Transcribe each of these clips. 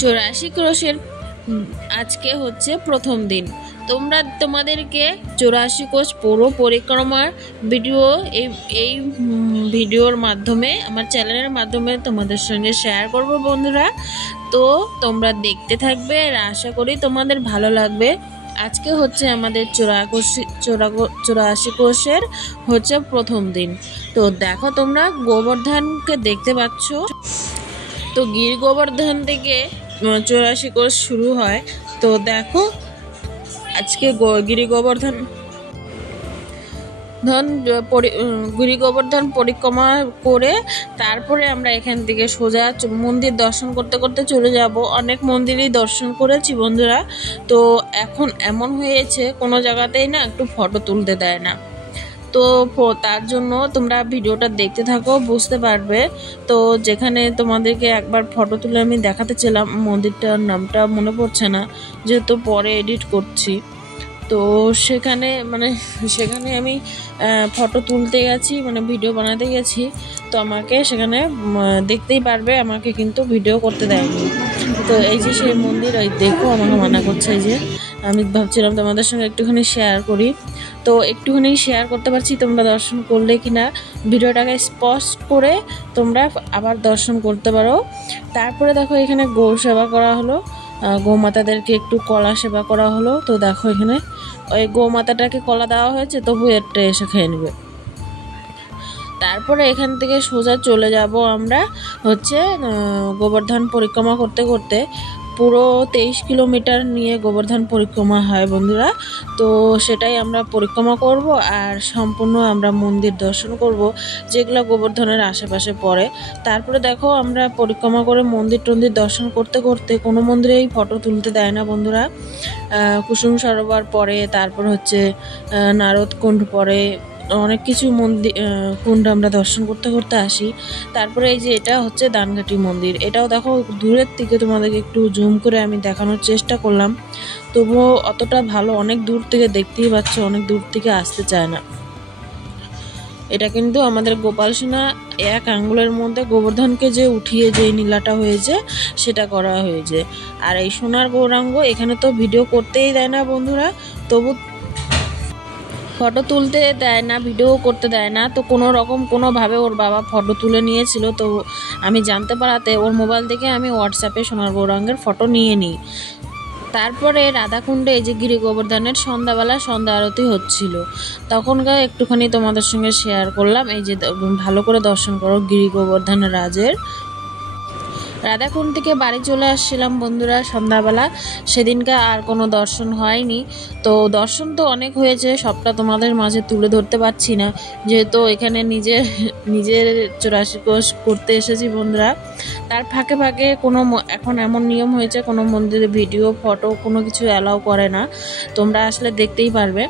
84 ক্রোশের আজকে হচ্ছে প্রথম দিন। তোমাদেরকে 84 কোষ পুরো পরিক্রমার ভিডিও এই ভিডিওর মাধ্যমে, আমার চ্যানেলের মাধ্যমে তোমাদের সঙ্গে শেয়ার করব বন্ধুরা। তো তোমরা দেখতে থাকবে, আর আশা করি তোমাদের ভালো লাগবে। আজকে হচ্ছে আমাদের 84 কোষের হচ্ছে প্রথম দিন। তো দেখো, তোমরা গোবর্ধনকে দেখতে পাচ্ছ। তো গির গোবর্ধন থেকে 84 কোষ শুরু হয়। তো দেখো, আজকে গিরি গোবর্ধন পরিক্রমা করে তারপরে আমরা এখান থেকে সোজা মন্দির দর্শন করতে করতে চলে যাব। অনেক মন্দিরই দর্শন করেছি বন্ধুরা। তো এখন এমন হয়েছে কোনো জায়গাতেই না একটু ফটো তুলতে দেয় না। তো তার জন্য তোমরা ভিডিওটা দেখতে থাকো, বুঝতে পারবে। তো যেখানে তোমাদেরকে একবার ফটো তুলে আমি দেখাতে ছিলাম, মন্দিরটার নামটা মনে পড়ছে না, যেহেতু পরে এডিট করছি। তো সেখানে আমি ফটো তুলতে গেছি, ভিডিও বানাতে গেছি। তো আমাকে সেখানে দেখতেই পারবে, আমাকে কিন্তু ভিডিও করতে দেয়নি। তো এই যে সেই মন্দির, ওই দেখো আমাকে মানা করছে। এই যে আমি ভাবছিলাম তোমাদের সঙ্গে একটুখানি শেয়ার করি। তো একটুখানি শেয়ার করতে পারছি, তোমরা দর্শন করলে কিনা ভিডিওটাকে স্পষ্ট করে তোমরা আবার দর্শন করতে পারো। তারপরে দেখো, এখানে গৌ সেবা করা হলো, গৌমাতাদেরকে একটু কলা সেবা করা হলো। তো দেখো, এখানে ওই গৌমাতাটাকে কলা দেওয়া হয়েছে, তবু একটা এসে খেয়ে নেবে। তারপরে এখান থেকে সোজা চলে যাব আমরা হচ্ছে গোবর্ধন পরিক্রমা করতে করতে। পুরো 23 কিলোমিটার নিয়ে গোবর্ধন পরিক্রমা হয় বন্ধুরা। তো সেটাই আমরা পরিক্রমা করব, আর সম্পূর্ণ আমরা মন্দির দর্শন করব যেগুলো গোবর্ধনের আশেপাশে পড়ে। তারপরে দেখো, আমরা পরিক্রমা করে মন্দির টন্দির দর্শন করতে করতে কোনো মন্দিরেই ফটো তুলতে দেয় না বন্ধুরা। কুসুম সরোবর পরে, তারপর হচ্ছে নারদ কুণ্ড পরে, অনেক কিছু মন্দির কুণ্ড আমরা দর্শন করতে করতে আসি। তারপরে এই যে এটা হচ্ছে দানঘাটি মন্দির। এটাও দেখো, দূরের থেকে তোমাদেরকে একটু জুম করে আমি দেখানোর চেষ্টা করলাম, তবুও অতটা ভালো, অনেক দূর থেকে দেখতেই পাচ্ছ, অনেক দূর থেকে আসতে চায় না। এটা কিন্তু আমাদের গোপাল সোনা এক আঙ্গুলের মধ্যে গোবর্ধনকে যে উঠিয়ে যে নীলাটা হয়েছে সেটা করা হয়েছে। আর এই সোনার গৌরাঙ্গ এখানে তো ভিডিও করতেই দেয় না বন্ধুরা, তবু ফটো তুলতে দেয় না, ভিডিও করতে দেয় না। তো কোনোভাবে ওর বাবা ফটো তুলে নিয়েছিল। তো আমি জানতে পারাতে ওর মোবাইল থেকে আমি হোয়াটসঅ্যাপে সোনার গৌরাঙ্গের ফটো নিয়ে নিই। তারপরে রাধাকুণ্ডে এই যে গিরি গোবর্ধনের সন্ধ্যা আরতি হচ্ছিল, তখনকার একটুখানি তোমাদের সঙ্গে শেয়ার করলাম। এই যে ভালো করে দর্শন করো গিরি গোবর্ধন রাজের। রাধাকুণ্ড থেকে বাড়ি চলে আসছিলাম বন্ধুরা সন্ধ্যাবেলা। সেদিনকে আর কোনো দর্শন হয়নি। তো দর্শন তো অনেক হয়েছে, সবটা তোমাদের মাঝে তুলে ধরতে পারছি না, যেহেতু এখানে নিজের 84 কোষ করতে এসেছি বন্ধুরা। তার ফাঁকে ফাঁকে এখন এমন নিয়ম হয়েছে, কোনো মন্দিরে ভিডিও ফটো কোনো কিছু অ্যালাউ করে না, তোমরা আসলে দেখতেই পারবে।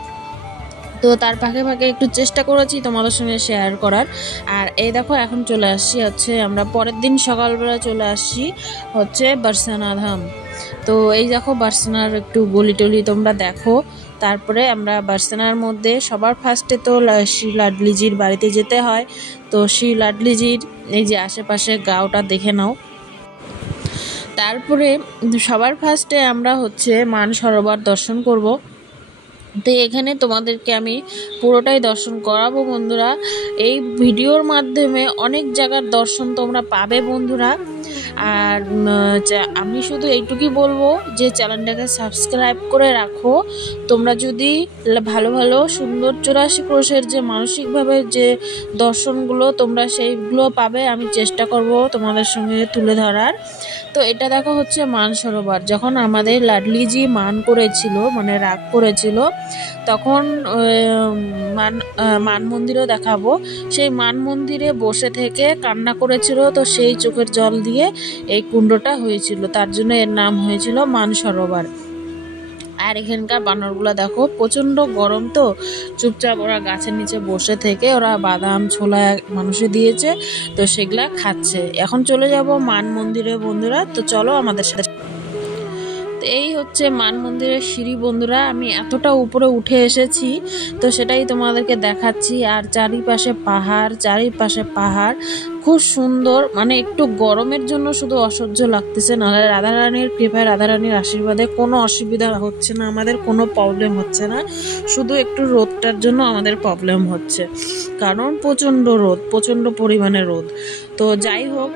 তো তার ফাঁকে ফাঁকে একটু চেষ্টা করেছি তোমাদের সঙ্গে শেয়ার করার। আর এই দেখো, এখন চলে আসছি হচ্ছে, আমরা পরের দিন সকালবেলা চলে আসছি হচ্ছে বারসানা ধাম। তো এই দেখো, বারসানার একটু গলি টলি তোমরা দেখো। তারপরে আমরা বারসানার মধ্যে সবার ফার্স্টে তো শ্রী লাডলিজির বাড়িতে যেতে হয়। তো শ্রী লাডলিজির এই যে আশেপাশে গাঁওটা দেখে নাও। তারপরে সবার ফার্স্টে আমরা হচ্ছে মান সরোবর দর্শন করব। তো এখানে তোমাদেরকে আমি পুরোটাই দর্শন করাবো বন্ধুরা। এই ভিডিওর মাধ্যমে অনেক জায়গার দর্শন তোমরা পাবে বন্ধুরা। আর আমি শুধু এইটুকুই বলবো যে চ্যানেলটাকে সাবস্ক্রাইব করে রাখো। তোমরা যদি ভালো ভালো সুন্দর 84 ক্রোশের যে মানসিকভাবে যে দর্শনগুলো তোমরা সেইগুলো পাবে, আমি চেষ্টা করব তোমাদের সঙ্গে তুলে ধরার। তো এটা দেখো হচ্ছে মান সরোবর। যখন আমাদের লাডলিজি মান করেছিল, রাগ করেছিল, তখন মান মন্দিরও দেখাবো। সেই মান মন্দিরে বসে থেকে কান্না করেছিল, তো সেই চোখের জল দিয়ে এই কুণ্ডটা হয়েছিল, তার জন্য এর নাম হয়েছিল মান সরোবর। আর এখানকার বানরগুলো দেখো, প্রচণ্ড গরম, তো চুপচাপ ওরা গাছের নিচে বসে থেকে ওরা বাদাম ছোলা মানুষে দিয়েছে, তো সেগুলা খাচ্ছে। এখন চলে যাব মান মন্দিরে বন্ধুরা, তো চলো আমাদের সাথে। তো এই হচ্ছে মান মন্দিরের সিঁড়ি বন্ধুরা, আমি এতটা উপরে উঠে এসেছি, তো সেটাই তোমাদেরকে দেখাচ্ছি। আর চারিপাশে পাহাড়, খুব সুন্দর। মানে একটু গরমের জন্য শুধু অসহ্য লাগতেছে, নাহলে রাধারানীর কৃপায়, রাধারানীর আশীর্বাদে কোনো অসুবিধা হচ্ছে না, আমাদের কোনো প্রবলেম হচ্ছে না। শুধু একটু রোদটার জন্য আমাদের প্রবলেম হচ্ছে, কারণ প্রচণ্ড রোদ, প্রচণ্ড পরিমাণে রোদ। তো যাই হোক,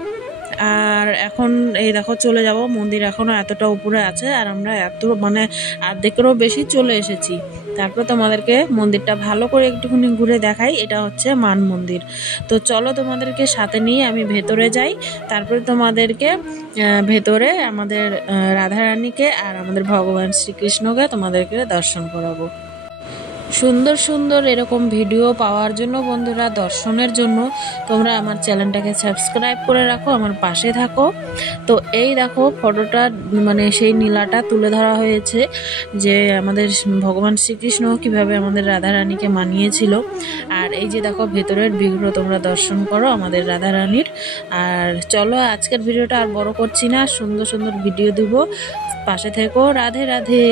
আর এখন এই দেখো চলে যাব। মন্দির এখনো এতটা উপরে আছে, আর আমরা এত মানে অর্ধেকেরও বেশি চলে এসেছি। তারপর তোমাদেরকে মন্দিরটা ভালো করে একটুখানি ঘুরে দেখাই। এটা হচ্ছে মান মন্দির। তো চলো তোমাদেরকে সাথে নিয়ে আমি ভেতরে যাই, তারপরে তোমাদেরকে ভেতরে আমাদের রাধারানীকে আর আমাদের ভগবান শ্রীকৃষ্ণকে তোমাদেরকে দর্শন করাবো। সুন্দর সুন্দর এরকম ভিডিও পাওয়ার জন্য বন্ধুরা, দর্শনের জন্য তোমরা আমার চ্যানেলটাকে সাবস্ক্রাইব করে রাখো, আমার পাশে থাকো। তো এই দেখো ফটোটা, মানে সেই নীলাটা তুলে ধরা হয়েছে যে আমাদের ভগবান শ্রীকৃষ্ণ কিভাবে আমাদের রাধারানীকে মানিয়েছিল। আর এই যে দেখো ভেতরের বিগ্রহ তোমরা দর্শন করো আমাদের রাধারানীর। আর চলো আজকের ভিডিওটা আর বড় করছি না, সুন্দর সুন্দর ভিডিও দিব, পাশে থেকো। রাধে রাধে।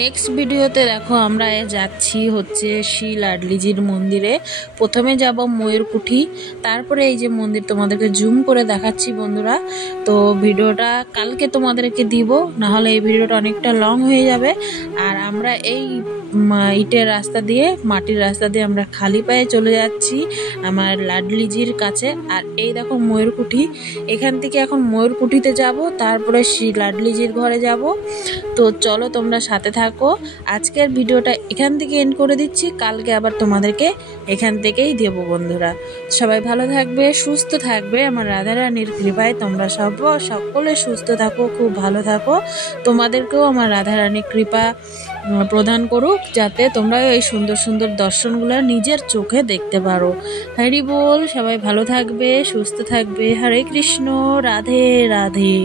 নেক্সট ভিডিওতে দেখো আমরা যাচ্ছি হচ্ছে শ্রী লাডলিজির মন্দিরে। প্রথমে যাব ময়ূরকুঠি, তারপরে এই যে মন্দির তোমাদেরকে জুম করে দেখাচ্ছি বন্ধুরা। তো ভিডিওটা কালকে তোমাদেরকে দিব, নাহলে এই ভিডিওটা অনেকটা লং হয়ে যাবে। আর আমরা এই ইটের রাস্তা দিয়ে, মাটির রাস্তা দিয়ে আমরা খালি পায়ে চলে যাচ্ছি আমার লাডলিজির কাছে। আর এই দেখো ময়ূরকুঠি, এখান থেকে এখন ময়ূরকুঠিতে যাব, তারপরে শ্রী লাডলিজির ঘরে যাব। তো চলো তোমরা সাথে থাকো। আজকের ভিডিওটা এখান থেকে এন্ড করে দিচ্ছি, কালকে আবার তোমাদেরকে এখান থেকেই দেবো বন্ধুরা। সবাই ভালো থাকবে, সুস্থ থাকবে, আমার রাধারানীর কৃপায় তোমরা সকলে সুস্থ থাকো, খুব ভালো থাকো। তোমাদেরকেও আমার রাধারানীর কৃপা প্রদান করুক, যাতে তোমরা এই সুন্দর সুন্দর দর্শনগুলো নিজের চোখে দেখতে পারো। হরি বল। সবাই ভালো থাকবে, সুস্থ থাকবে। হরে কৃষ্ণ। রাধে রাধে।